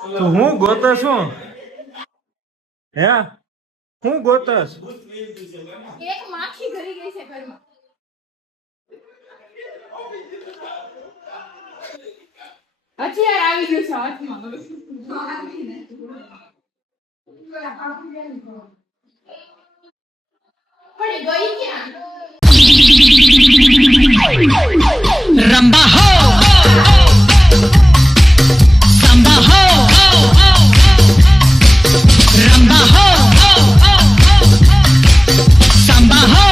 તો હું ગોતસ છું હે હું ગોતસ એક માખી ઘરી ગઈ છે ઘરમાં. હથિયાર આવી ગયું છે હાથમાં. પણ એ ગઈ ક્યાં? रंबा हो संबा हो रंबा हो संबा हो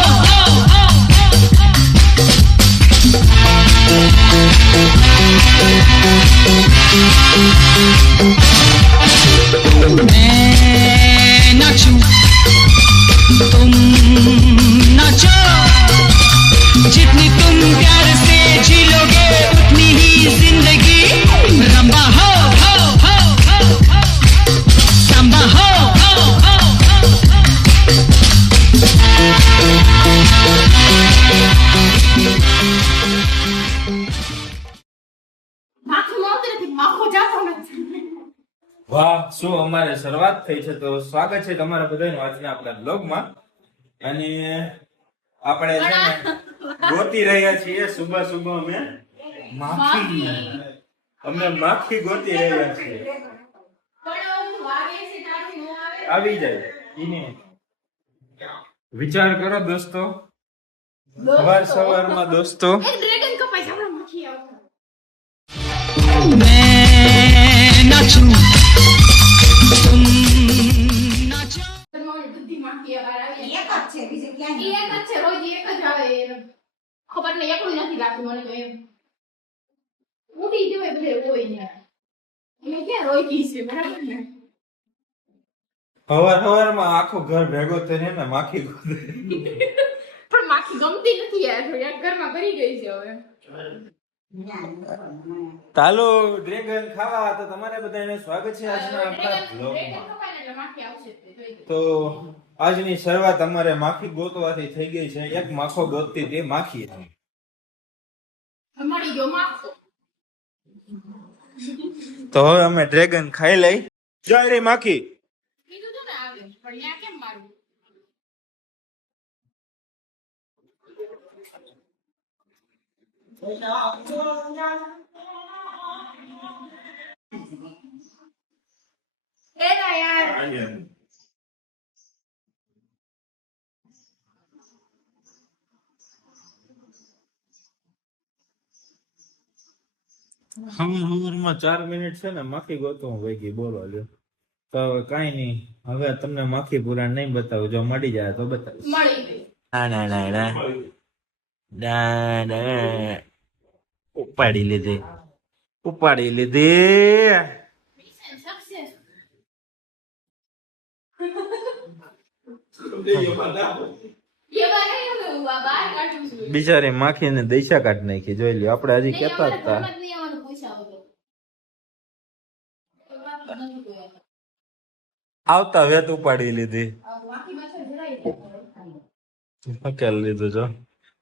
मैं नाचूं तुम नाचो जितनी तुम प्यार से जी लोगे उतनी ही जिंदगी रंबा हो संबा हो માખી મોતી નથી, માખો જાતો નથી. વાહ શું અમારે શરૂઆત થઈ છે તો સ્વાગત છે તમારા બધાનું આજના આપણા બ્લોગમાં અને આપણે છે ને ગોતી રહ્યા છીએ સુબહ સુબહ અમે માખી ગોતી રહ્યા છીએ પણ વાગે છે તારી નો આવે. આવી જાય ઈને વિચાર કરો દોસ્તો સવારમાં દોસ્તો એક ડ્રેગન કપાઈ છે આપણા માખી આવતા. मैं नाचूं तुम नाचो ઘરમાં બધી માખી બહાર આવી. એક જ છે બીજે ક્યાંય ઈ એક જ છે, રોજ એક જ આવે. ખબર ને એકલું નથી લાગતું મને તો એમ. ઉડી જવાય બધે હોય ને. એને ક્યાં રોઈ છે બરાબર ને? સવારમાં આખો ઘર ભેગો થઈને ને માખી ગોતે પણ માખી ગમતી નથી યાર, એક ઘરમાં ભરી ગઈ છે હવે. ચાલો ડ્રેગન ખાવા તો તમારે બધાને સ્વાગત છે આજના આપણા ડ્રેગન બ્લોગમાં કપાઈને એટલે માખી આવશે જ તે, જોઈ લો. તો આજની શરૂઆત અમારે માખી ગોતવાથી થઈ ગઈ છે એક માખો ગોતતી હતી માખી હતી મળી ગયો માખો. તો હવે અમે ડ્રેગન ખાઈ લઈ જય રે માખી કીધું તું ને આવે, પણ ન્યા કેમ મારવું? એલા યાર હવારમાં 4 મિનિટ છે ને માખી ગોતવા વહી ગઈ બોલો લ્યો તો હવે કાંઈ નહીં હવે તમને માખી પુરાણ નહીં બતાવું જો મળી જાય તો બતાવીશ મળી ગઈ. ઉપાડી લીધી મિશન સક્સેસ. ये बारे में बहार काढूं છું. બિચારી માખીને દૈસા કાઢ નાખી જોઈ લ્યો આપણે હજી નહીં, કેતા અમારે હતા ઘરમાં જ નહીં આવવાનું પૂછ્યા વગર. તો બાપ નથી કોઈ આવતા. આવતા વેત ઉપાડી લીધી આ વાકી મચ્છર જરાય નહીં. હકેલ લીધું જો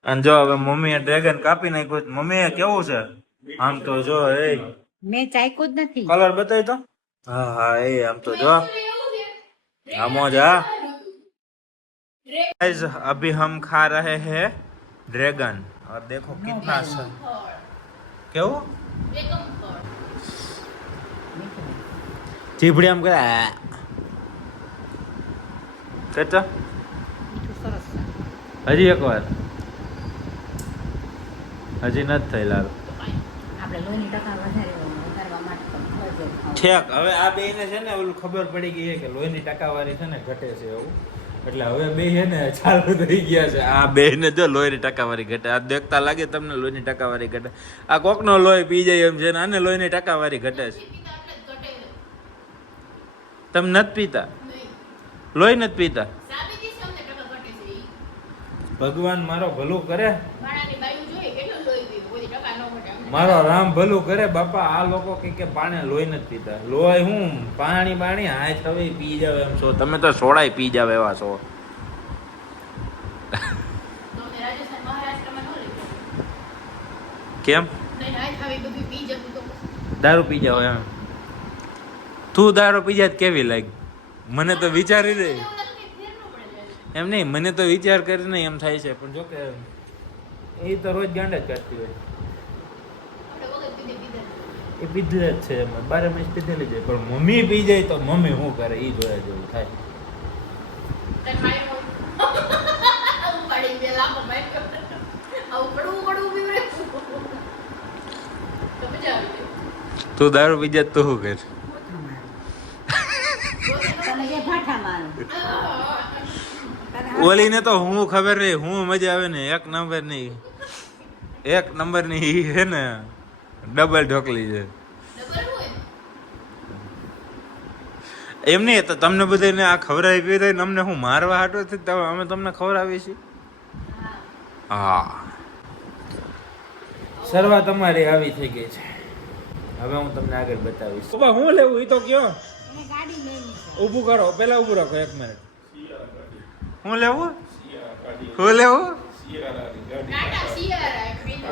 અને જો હવે મમ્મીએ ડ્રેગન કાપી નાખ્યું છે. મમ્મીએ કેવું છે આમ તો જો એ મેં ચાખ્યું જ નથી. કલર બતાવી તો હા હા એ આમ તો જો આ મોજ હા गाइस अभी हम खा रहे हैं ड्रैगन और देखो कितना अच्छा क्यों ચીભડી આમ કરે કેતા સરસ છે. હજી એક વાર હજી નથી થઈ લાલ આપણે લોહીની ટકા વધારવા માટે તો ફરજિયાત ખાવું. ઠેક હવે આ બે ને છે ને ઓલું ખબર પડી ગઈ છે કે લોહીની ટકાવારી છે ને ઘટે છે એવું એટલે હવે બે છે ને ચાલુ થઈ ગયા છે આ બે ને જો લોહીની ટકાવારી ઘટે આ દેખતા લાગે તમને લોહીની ટકાવારી ઘટે આ કોકનો લોહી પી જાય એમ છે ને આને લોહીની ટકાવારી ઘટે છે તમે નથી પીતા લોહી નથી પીતા ભગવાન મારો ભલું કરે મારો રામ ભલું કરે બાપા આ લોકો કે પાણી લોહી નથી પીતા લોહી હું પાણી હાથ હવે પી જાવ એમ છો તમે તો સોડાય પી જાવ એવા છો કેમ દારૂ પી જાવ એમ તું દારૂ પી જાય તો કેવી લાગી? મને તો વિચારી દે એવું નથી, ફેર ન પડે જાય. એમ નહીં, મને તો વિચાર કરીને એમ થાય છે, પણ જો કે એ તો રોજ ગાંડા જ કરતી હોય. આપણે વગર પીધે. એ પીધેલા જ છે એમાં, 12 માસ પીધેલી છે, પણ મમ્મી પી જાય તો મમ્મી શું કરે એ જોયા જેવું થાય. તને માર્યો. ઉપાડી દે, લાંબો માર્યો. આવું પડવું પીવડે. તો મજા આવી જાય. તું દારૂ પી જાય તો શું કર? તને કે ભાઠા મારું ઓલીને તો હું ખબર નહીં, હું મજા આવે ને એક નંબર ની ઈ હે ને ડબલ ઢોકલી છે. ડબલ હોય. એમ નહીં તો તમને બધાને આ ખવડાવી પીધી ને અમને હું મારવા હાટો છે તો અમે તમને ખવડાવી છીએ. હા, શરૂઆત તમારી આવી થઈ ગઈ છે. હવે હું તમને આગળ બતાવીશ. તો હું લેવું એ તો કયો. એને ગાડી લેવી છે ઊભું કરો, પેલા ઊભું રાખો 1 મિનિટ. હું લેવું? હું લેવું? ટાટા સિયારા એક બીજું.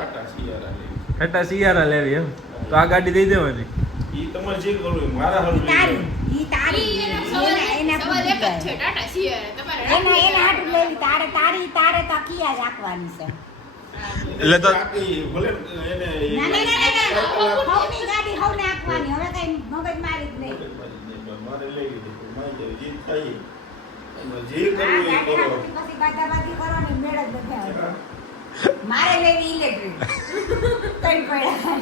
ટાટા સિયારા લેવી એમ તો આ ગાડી દઈ દેવાની. તારી ઈ તારી ઈ એનો એના સવાલ એક જ પૂછતા છે, ટાટા સિયારા. તમારે એના રાખવી એના હાટું લેવી તારે તો કિયા જ રાખવાની છે એટલે તો ના હવની ગાડી હવને આપવાની હવે કઈ મગજ મારી જ નહીં આ ગાડી હાટું પછી બાદાબાદી કરવાની મેળ જ નથી આવતો. મારે લેવી ઇલેક્ટ્રિક કઈ પડ્યા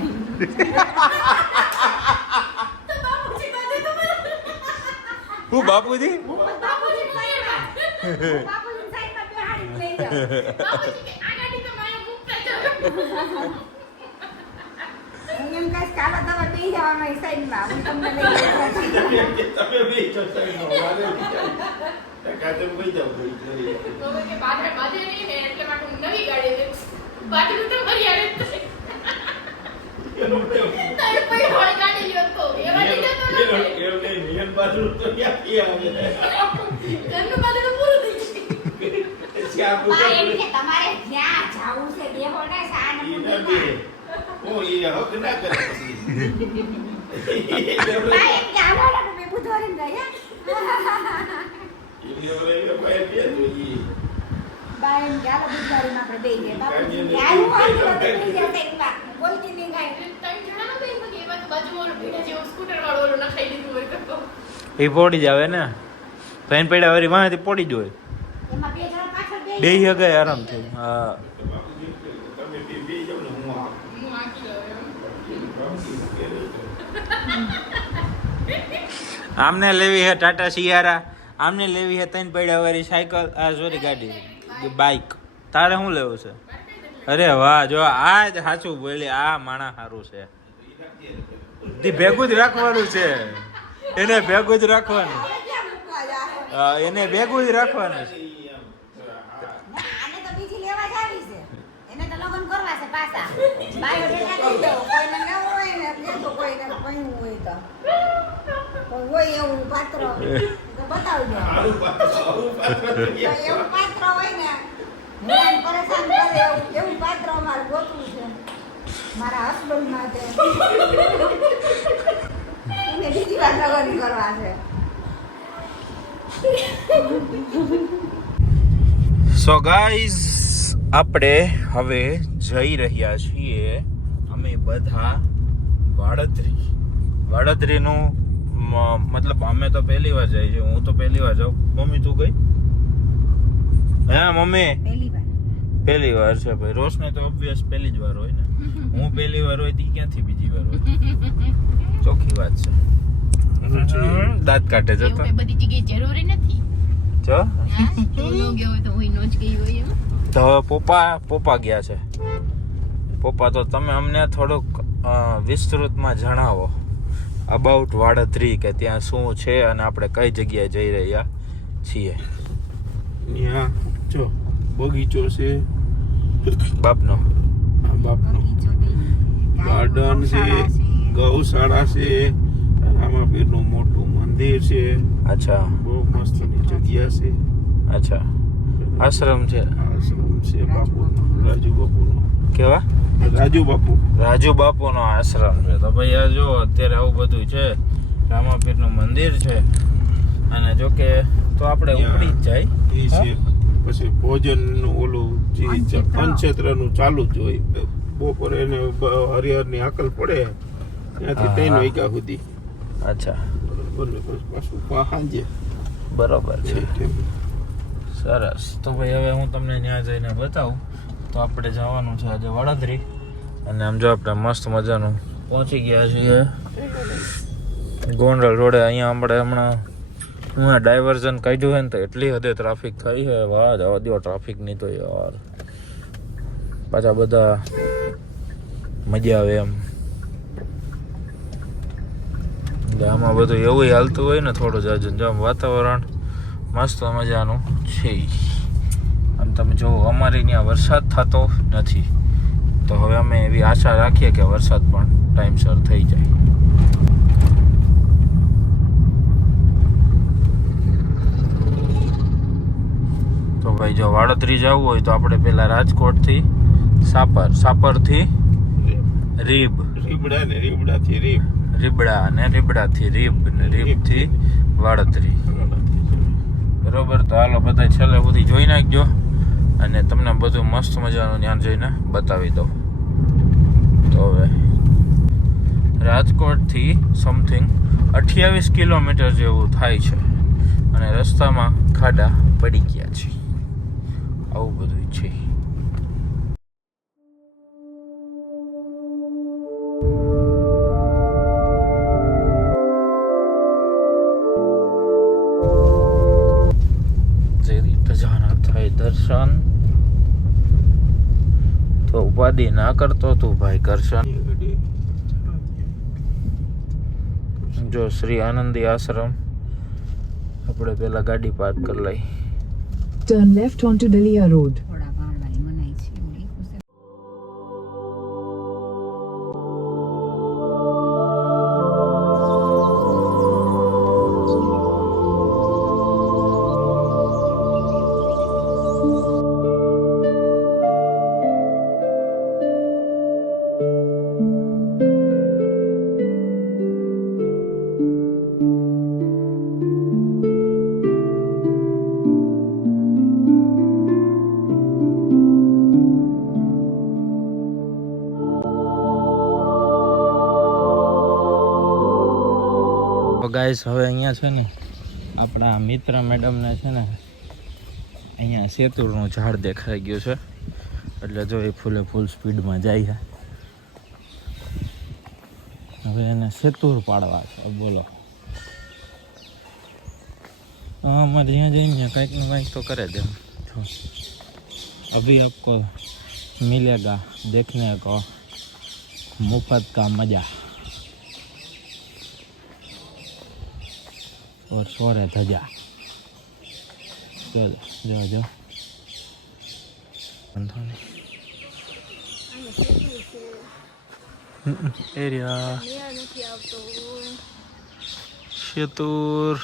તો બાપુજી બાજુ તો મને. હું બાપુજી બાપુજી ફાયર. બાપુજી સાઈડમાં બેહાડી લઈ જાઓ બાપુજી કે આ ગાડી તો મારે મૂકતા જાવ. હું એમ કહીશ કાલો તમે બેસી જાઓ અમારી સાઈડમાં હું તમને લઈ જાઉં તો કે બાજે નહીં ને એટલે માટે હું નવી ગાડી લઈશ. બાજુ તો મારી આડે જ છે. તારે કોઈ હોળી ગાડી લ્યો તો એવા લીધે તો નથી. ઘરનું બાજુ તો પૂરું થઈ ગયું. બા એમ કે તમારે જ્યાં જાવું છે બેહો ને સાન મુંડીમાં બા એમ કે આવો ને મેં બુધવારે ગયા બા એમ કે આલો બુધવારે આપણે બેહીએ બાપુજી કે આવું આવી તો બેહી જશે એમાં બોલતી નહીં કાંઈ ત્રણ જણાનો બેન કે એમાં તો બાજુવાળો ભેડા જેવો સ્કૂટર વાળો ઓલો નખાઈ દીધું હોય તો. એ પોડી જ આવે ને ફેન પેડા વાળી વાંથી પોડી જ હોય. એમાં બે જણા પાછળ બે બેહી હગાય આરામથી. હા, હું આકી લઉં એમ. આમને લેવી હે ટાટા સિયારા, આમને લેવી હે 3 પૈડા વાળી સાયકલ, આ સોરી ગાડી બાઈક. તારે શું લેવું છે? અરે વાહ, જો આ જ સાચું બોલી, આ માણા સારું છે. તે ભેગું જ રાખવાનું છે, એને ભેગું જ રાખવાનું. હા, એને ભેગું જ રાખવાનું છે. આને તો બીજી લેવા જ આવી છે એને તો લગ્ન કરવા છે પાછા બાયો ડેટા દઈ દો કોઈને ન હોય ને દેતો કોઈને કયું હોય તો કોઈ હોય એવું પાત્ર તો બતાવી દો તો એવું પાત્ર હોય ને મને પરેશાન કરે એવું પાત્ર અમારે ગોતવું છે મારા હસબન્ડ માટે એને બીજી વાર લગ્ન કરવા છે સો ગાઈઝ, આપણે હવે જઈ રહ્યા છીએ અમે બધા વાડોદરીનું મતલબ અમે તો પહેલી વાર જઈએ છીએ. હું તો પહેલી વાર જાઉં. મમ્મી તું ગઈ? હા મમ્મી પહેલી વાર છે ભાઈ. રોશને તો ઓબ્વિયસ પહેલી જ વાર હોય ને. હું પહેલી વાર હોય તી ક્યાંથી બીજી વાર હોય? ચોખ્ખી વાત છે. દાંત કાઢે એવું જતો કઈ બધી જગ્યાએ જરૂરી નથી. જો હા, તો ન ગયો હોય તો હું નો જ ગઈ હોય એમ. તો હવે પપ્પા ગયા છે. પપ્પા તો તમે અમને થોડુંક વિસ્તૃતમાં જણાવો અબાઉટ વાડોદરી, કે ત્યાં શું છે અને આપણે કઈ જગ્યાએ જઈ રહ્યા છીએ. ત્યાં જો બગીચો છે, બાપનો બાપનો ગાર્ડન છે, ગૌશાળા છે, રામાપીરનું મોટું મંદિર છે, અચ્છા બહુ મસ્તની જગ્યા છે. અચ્છા, આશ્રમ છે. આશ્રમ છે બાપુનો, રાજુ બાપુનો. કેવા? રાજુ બાપુ રાજુ બાપુનો આશ્રમ છે. તો ભાઈ આ જો અત્યારે આવું બધું છે. રામાપીરનું મંદિર છે અને જો કે તો આપણે ઉપડી જ જાય એ છે પછી ભોજન નું ઓલું જે પંચક્ષેત્રનું ચાલુ જ હોય બપોરે એને હરિહરની આકલ પડે ત્યાંથી 3 વાગ્યા સુધી. અચ્છા બરોબર પછી પાછું સાંજે બરોબર છે એ ટાઈમે. સરસ તો ભાઈ હવે હું તમને ત્યાં જઈને બતાવું તો આપણે જવાનું છે આજે વડોદરી અને આમ જો આપણે મસ્ત મજાનું પહોંચી ગયા છીએ ગોંડલ રોડે. અહીંયા આપણે હમણાં હું ડાયવર્ઝન કાઢ્યું હોય ને તો એટલી હદે ટ્રાફિક થઈ છે વાહ જવા દો ટ્રાફિક નહીં તો યાર પાછા બધા મજા આવે એમ એટલે આમાં બધું એવું હાલતું હોય ને થોડું જાજુ જો વાતાવરણ મસ્ત મજાનું છે. આમ તમે જો અમારે ત્યાં વરસાદ થતો નથી તો હવે અમે એવી આશા રાખીએ કે વરસાદ પણ ટાઈમસર થઈ જાય. તો ભાઈ જો વાડોદરી જવું હોય તો આપણે પહેલા રાજકોટથી સાપરથી રીબ રીબડા ને રીબડાથી રીબ રીબડા અને રીબડાથી રીબ ને રીબથી વાડોદરી બરોબર. તો હાલો બધા છેલ્લે સુધી જોઈ નાખજો અને તમને બધું મસ્ત મજાનું ધ્યાન જોઈને બતાવી દઉં. તો હવે રાજકોટથી સમથિંગ 28 કિલોમીટર જેવું થાય છે અને રસ્તામાં ખાડા પડી ગયા છે આવું બધું છે. જે રીતે જાના થાય દર્શન તો ઉપાધિ ના કરતો તું ભાઈ કરશન. જો શ્રી આનંદી આશ્રમ આપણે પેલા ગાડી પાર્ક કરી લઈ. Turn left onto Dalia Road. થોડા ભાડવાની મનાઈ છે એવડી ખુશ. ગાઈસ હવે અહીંયા છે ને આપણા મિત્ર મેડમને છે ને અહીંયા સેતુરનું ઝાડ દેખાઈ ગયું છે એટલે જો એ ફૂલે ફૂલ સ્પીડમાં જાય છે. હવે એને સેતુર પાડવા છે બોલો. અમારે ત્યાં જઈને કંઈક ને કંઈક તો કરે જ એમ. જો અભી આપકો મિલેગા देखने को मुफ्त का मजा और सोरे धजा. चलो जाओ जाओ एरिया शेतूर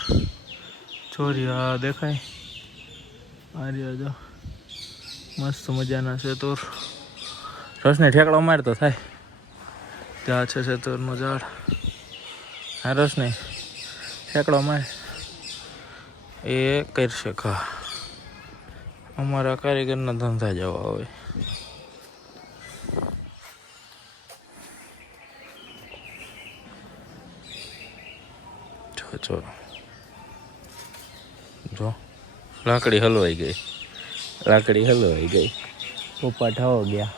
ચોરિયા દેખાય આર્યા જો મસ્ત મજાના સેતુર. રસને ઠેકડો મારતો થાય ત્યાં છે સેતુરનું ઝાડ. હા રસને ઠેકડો મારે એ કરશે ખા અમારા કારીગરના ધંધા જવા હોય. જો જો લાકડી હલવાઈ ગઈ પોપટ હો ગયા.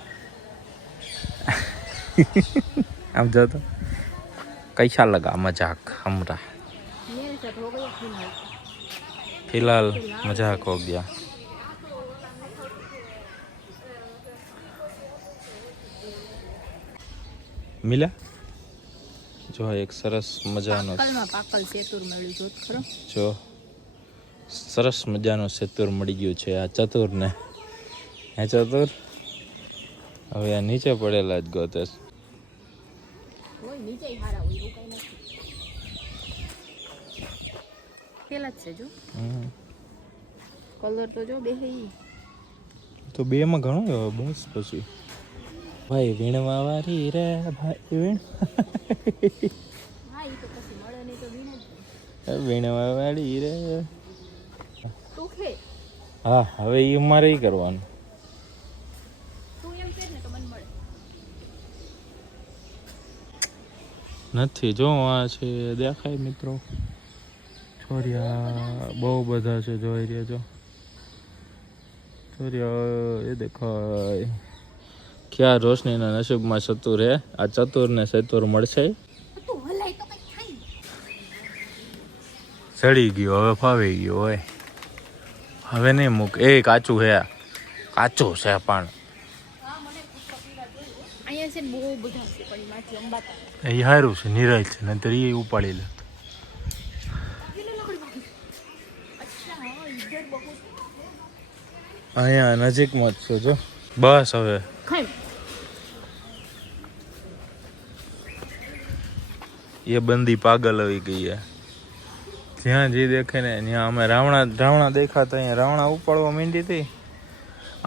આમ જો તો कैसा लगा मजाक हमरा? मेरे साथ हो गया फिलहाल मजाक हो गया. मिला જો એક સરસ મજાનો પાકલ સેતુર મળ્યું જોત ખરો. જો સરસ મજાનો સેતુર મળી ગયું છે આ ચતુરને. હે ચતુર હવે આ નીચે પડેલા જ ગોતે. હોય નીચે હારા હોય એવું કઈ નથી. પેલા જ છે જો કલર તો જો બે તો બે માં ઘણું હવે બસ પછી ભાઈ વીણવા વાળી રે ભાઈ વીણ. હા એ તો પછી મળે નહીં તો વીણે વીણવા વાળી રે. તું ખે હા હવે એ મારે ઈ કરવાનું. તું એમ કે ને તો મને મળે. નથી જો આ છે દેખાય મિત્રો. છોરિયા બહુ બધા છે જોઈ રહ્યા છો. છોરિયા એ દેખાય. ક્યાં રોશનીના નસીબમાં ચતુર હે. આ ચતુરને ચતુર મળશે. તું હલાય તો કઈ થાય ને. ચડી ગયો હવે ફાવી ગયો હોય. હવે નહીં મૂક. એ કાચું હે. કાચું છે પણ અહીંયા છે ને બહુ બધા છે પણ એમાંથી અંબાતા એ સારું છે નિરાય છે નહીતર એ ઉપાડી લે. અચ્છા હા ઇધર બહુ અહીંયા નજીકમાં જ છે જો. બસ હવે ખાઈ એ બંદી પાગલ આવી ગઈ છે. જ્યાં જે દેખે ને ત્યાં અમે રાવણા દેખાતા અહીંયા રાવણા ઉપાડવા માંડી હતી.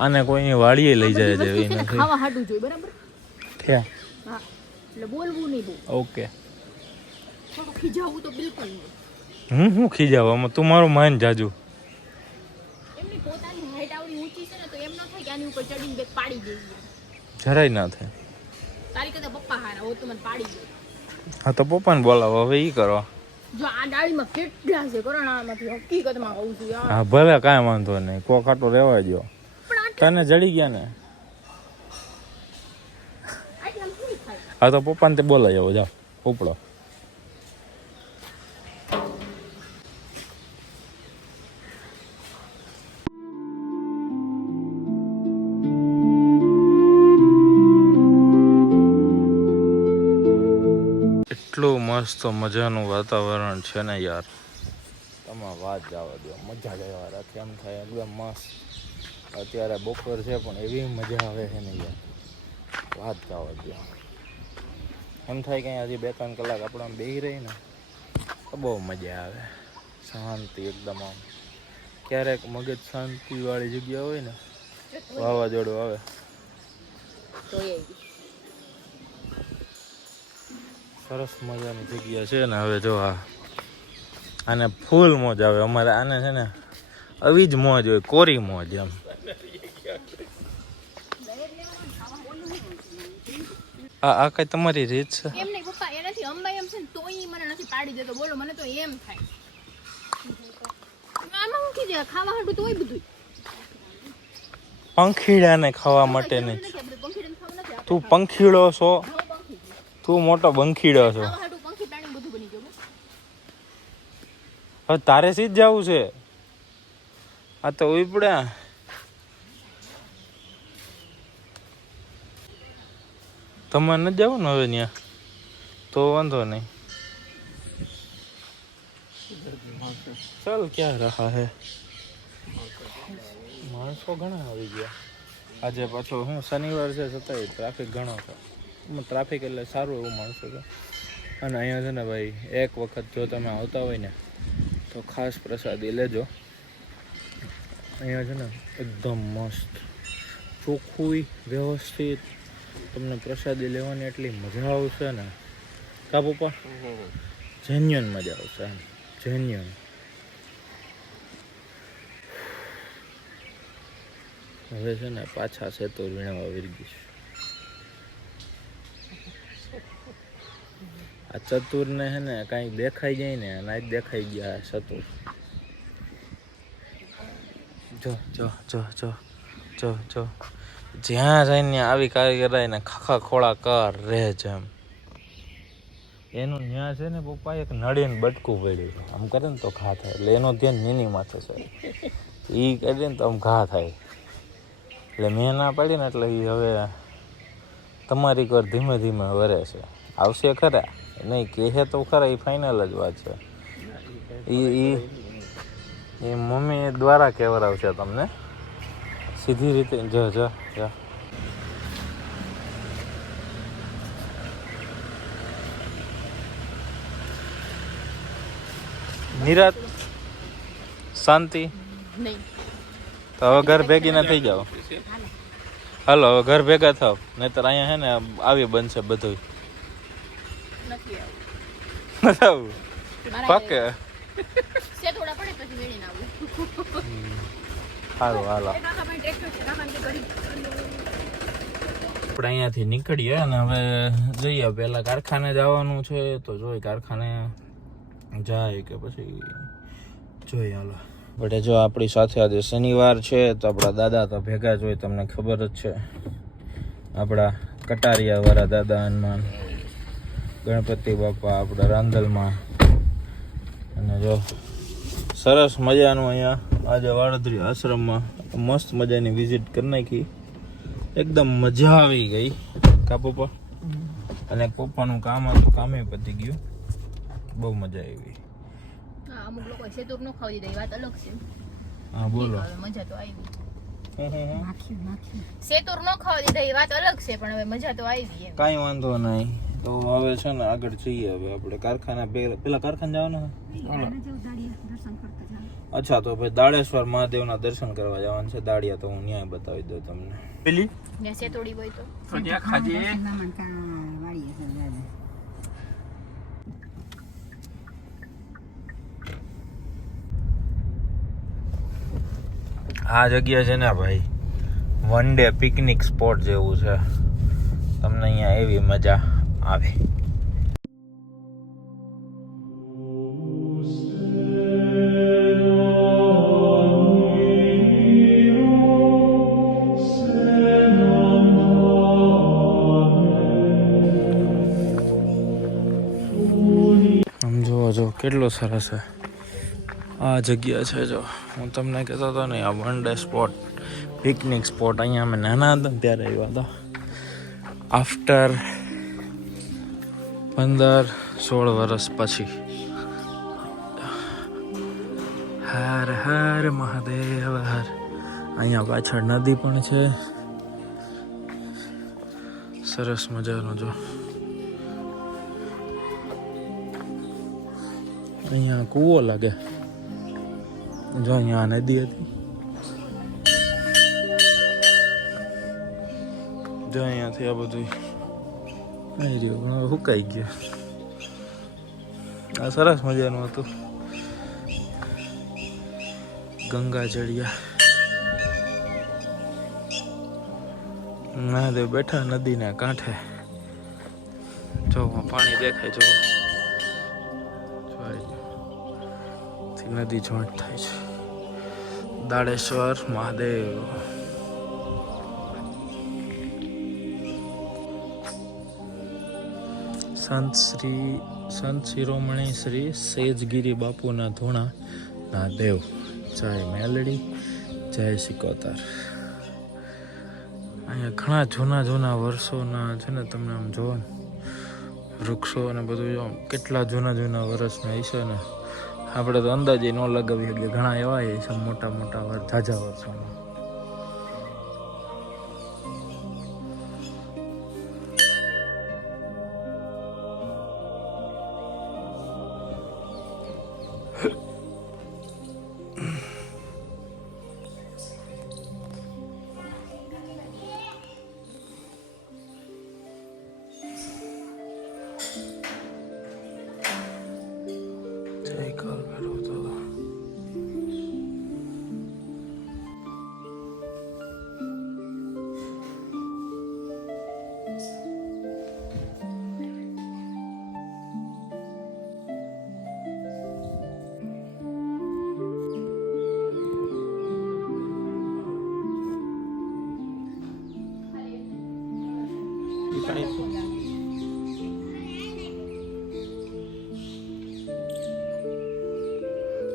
આને કોઈ વાડીએ લઈ જાય છે એવી નથી. ખાવા હાડું જોઈ બરાબર થયા હા એટલે બોલવું નહીં બહુ ઓકે. થોડું ખીજાવું તો બિલકુલ નહીં હું ખીજાવામાં તું મારું માન જાજુ. એમની પોતાની હાઈટ આવડી ઊંચી છે ને તો એમ ન થાય કે આની ઉપર ચડીને બે પાડી દઈએ જરાય ના થાય. તારી કરતા પપ્પા હારા હો તો મને પાડી દે હા તો પપ્પાને બોલાવો હવે ઈ કરો. જો આ ડાળીમાં કેટલા છે કરોણામાંથી હકીકતમાં કહું છું યાર હા ભલે કાંઈ વાંધો નહીં. કોકાટો રહેવા દો. પણ તને જડી ગયા ને. આટલા શું થાય હા તો પપ્પાને તે બોલાવી આવો જાઓ ઉપડો. એટલું મસ્ત મજાનું વાતાવરણ છે ને યાર. તમે વાત જવા દો. મજા જવા રાખે એમ થાય એકદમ મસ્ત. અત્યારે બપોર છે પણ એવી મજા આવે છે ને યાર. વાત જવા દો. એમ થાય કે અહીંયા હજી 2-3 કલાક આપણે આમ બેસી રહી ને તો બહુ મજા આવે. શાંતિ એકદમ આમ. ક્યારેક મગજ શાંતિવાળી જગ્યા હોય ને વાવાઝોડું આવે તો એ સરસ મજાની જગ્યા છે ને. હવે જો આ આને ફૂલ મોજ આવે. અમારે આને છે ને આવી જ મોજ હોય. કોરી મોજ એમ. આ કઈ તમારી રીત છે? એમ નહીં પપ્પા એનાથી અંબાઈ એમ છે ને તોય મને નથી પાડી દેતો બોલો મને તો એમ થાય આમાં હું કીધું ખાવા હાટું તોય બધું પંખીડાને ખાવા માટે નહીં. પંખીડાને ખાવા નથી તું પંખીડો છો. પંખી તું મોટો પંખીડો છો. ખાવા હાટું પંખી પ્રાણી બધું બની ગયું હવે તારે સીધ જવું છે. આ તો ઉપડ્યા. તમારે ન જવું ને હવે ત્યાં તો વાંધો નહીં. ચાલ ક્યાં રહા હે. માણસો ઘણા આવી ગયા આજે. પાછો હું શનિવાર છે છતાંય ટ્રાફિક ઘણો છે. ટ્રાફિક એટલે સારું એવું માણસો છે. અને અહીંયા છે ને ભાઈ એક વખત જો તમે આવતા હોય ને તો ખાસ પ્રસાદી લેજો. અહીંયા છે ને એકદમ મસ્ત ચોખ્ખું વ્યવસ્થિત. તમને પ્રસાદી લેવાની એટલી મજા આવશે ને કા પપ્પા. જેન્યુઅન મજા આવશે એમ. જેન્યુઅન. હવે છે ને પાછા સેતુર વીણવા વીરગીશ. આ ચતુરને છે ને કાંઈક દેખાઈ જાય ને અને આજ દેખાઈ ગયા ચતુર. જો જો જો જો જો જો જ્યાં જઈને આવી કારીગરાઈ ને ખાખા ખોળા કર રહે છે એમ. એનું ત્યાં છે ને પપ્પા એક નળીને બટકું પડ્યું આમ કરે ને તો ઘા થાય. એટલે એનો ધ્યાન નીની માથે છે. એ કરે ને તો આમ ઘા થાય. એટલે મેં ના પાડી ને એટલે એ હવે તમારી કર ધીમે ધીમે વરે છે. આવશે ખરા નહીં કહે તો ખરા. એ ફાઇનલ જ વાત છે. એ મમ્મી દ્વારા કહેવરાવશે તમને સીધી રીતે. જો જો જો નિરાત શાંતિ. નહીં તો હવે ઘર ભેગી ના થઈ જાવ. હાલો હવે ઘર ભેગા થાવ નહીતર અહીંયા હે ને આવી બનશે બધું. નથી આવું નથી આવું. પાકે થોડા પડે પછી મેળીને આવું. સારું હાલો કાકા ભાઈ ટ્રેક્ટર છે, કાકાને કે કરી. આપણે અહીંયાથી નીકળીએ અને હવે જઈએ. પહેલા કારખાને જવાનું છે તો જોઈ કારખાને જાય કે પછી જોઈએ. હાલો બટ જો આપણી સાથે આજે શનિવાર છે તો આપણા દાદા તો ભેગા જ હોય, તમને ખબર જ છે. આપણા કટારિયા વાળા દાદા હનુમાન ગણપતિ બાપા આપણા રાંદલમાં. અને જો સરસ મજાનું અહીંયા આજે વાળદરી આશ્રમમાં મસ્ત મજાની વિઝિટ કરી નાખી. એકદમ મજા આવી ગઈ કા પપ્પા? અને પપ્પાનું કામ હતું, કામે પતી ગયું, બહુ મજા આવી. હા, અમુક લોકો સેતુર નો ખાવી દે, વાત અલગ છે. હા બોલો. હવે મજા તો આવી. નાખ્યું સેતુર નો ખાવા દીધા એ વાત અલગ છે, પણ હવે મજા તો આવી એમ. કાંઈ વાંધો નહીં. તો હવે છે ને આગળ જઈએ. હવે આપણે કારખાના પેલા કારખાને જવાનું છે. દર્શન કરતા જાવ. અચ્છા, તો ભાઈ દાડેશ્વર મહાદેવના દર્શન કરવા જવાનું છે. દાડિયા તો હું ન્યાય બતાવી દઉં તમને. પેલી ને સેતોડી હોય તો વાળીએ છે દાદા. આ જગ્યા છે ને ભાઈ વન ડે પિકનિક સ્પોટ જેવું છે. તમને અહીંયા એવી મજા આવે. આમ જો કેટલો સરસ છે આ જગ્યા છે. જો હું તમને કહેતો હતો ને, આ one day spot picnic spot અહીંયા અમે નાના હતા ને ત્યારે આવ્યા હતા. આફ્ટર 15-16 વર્ષ પછી. હર હર મહાદેવ હર. અહીંયા પાછળ નદી પણ છે સરસ મજાનો. જો અહીંયા કૂવો લાગે. જો અહીંયા નદી હતી. જો અહીંયાથી આ બધું આવી રહ્યું, પણ હવે સુકાઈ ગયું. આ સરસ મજાનું હતું. ગંગા જળિયા મહાદેવ બેઠા નદીના કાંઠે. જો પાણી દેખાય. જો નદી જોઈન્ટ થાય છે. દાડેશ્વર મહાદેવ. સંત શિરોમણી શ્રી સેજગીરી બાપુના ધૂણા ના દેવ. જય મેલડી, જય સિકોતર. અહીંયા ઘણા જૂના વર્ષોના છે ને. તમને આમ જોવો ને વૃક્ષો અને બધું જો કેટલા જૂના વર્ષના હશે ને. આપણે તો અંદાજે ન લગાવી શકીએ. ઘણા એવા છે મોટા ઝાઝા વર્ષોના.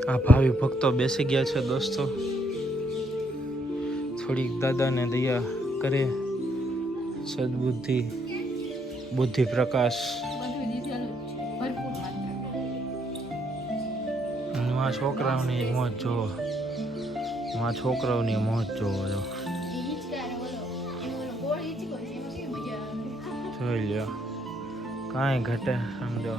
આ ભાવિ ભક્તો બેસી ગયા છે દોસ્તો. થોડીક દાદાને દયા કરે. સદબુદ્ધિ, બુદ્ધિ પ્રકાશ. બધું દીધેલું છે, ભરપૂર માત્રામાં. માં છોકરાઓની મોજ જોવો. માં છોકરાઓની મોજ જોવો. જો ઈ હિંચકા ને ઓલો ગોળ હિંચકો છે, એમાં કેવી મજા આવે. જોઈ લ્યો, કાંઈ ઘટે સમજો.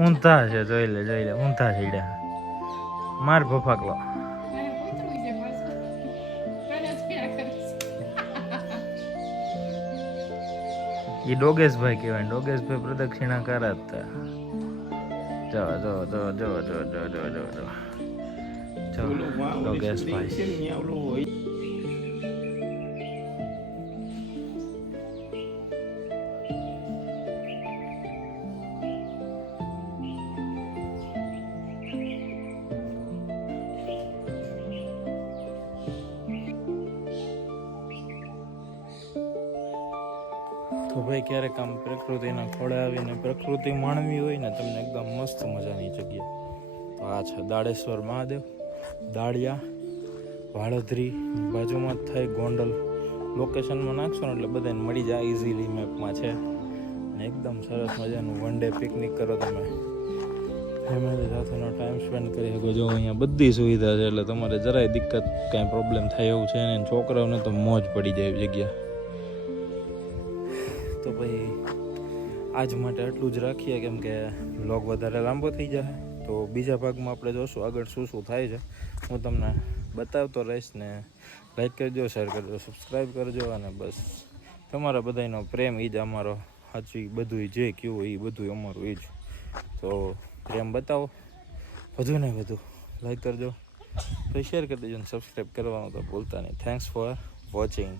ઊંધા છે, જોઈ લે ઊંધા ચડ્યા. માર ભફાકલો. એ ડોગેશભાઈ કહેવાય. ડોગેશભાઈ પ્રદક્ષિણા કર્યા હતા. જો જો જો જો જો જો જો જો જો ઓલું જો વાવ ડોગેશભાઈ. છે ને ત્યાં ઓલું હોય. તો ભાઈ ક્યારેક આમ પ્રકૃતિના ખોળે આવીને પ્રકૃતિ માણવી હોય ને તમને એકદમ મસ્ત મજાની જગ્યા. તો આ છે દાડેશ્વર મહાદેવ, દાળિયા, વાળોદરી બાજુમાં જ થાય. ગોંડલ લોકેશનમાં નાખશો ને એટલે બધાને મળી જાય, ઇઝીલી મેપમાં છે. અને એકદમ સરસ મજાનું વન ડે પિકનિક કરો તમે, ફેમિલી સાથેનો ટાઈમ સ્પેન્ડ કરી શકો. જો અહીંયા બધી સુવિધા છે એટલે તમારે જરાય દિક્કત કાંઈ પ્રોબ્લેમ થાય એવું છે ને. છોકરાઓને તો મોજ પડી જાય એવી જગ્યા. તો ભાઈ આજ માટે આટલું જ રાખીએ, કેમ કે વ્લોગ વધારે લાંબો થઈ જાય. તો બીજા ભાગમાં આપણે જોશું આગળ શું શું થાય છે. હું તમને બતાવતો રહીશ ને. લાઈક કરજો, શેર કરજો, સબસ્ક્રાઈબ કરજો. અને બસ તમારા બધાનો પ્રેમ એ જ અમારો સાચું. બધું જે કયું એ બધું અમારું એ જ. તો પ્રેમ બતાવો વધુ ને વધુ. લાઈક કરજો, તો શેર કરી દેજો, અને સબસ્ક્રાઈબ કરવાનું તો ભૂલતા નહીં. Thanks for watching.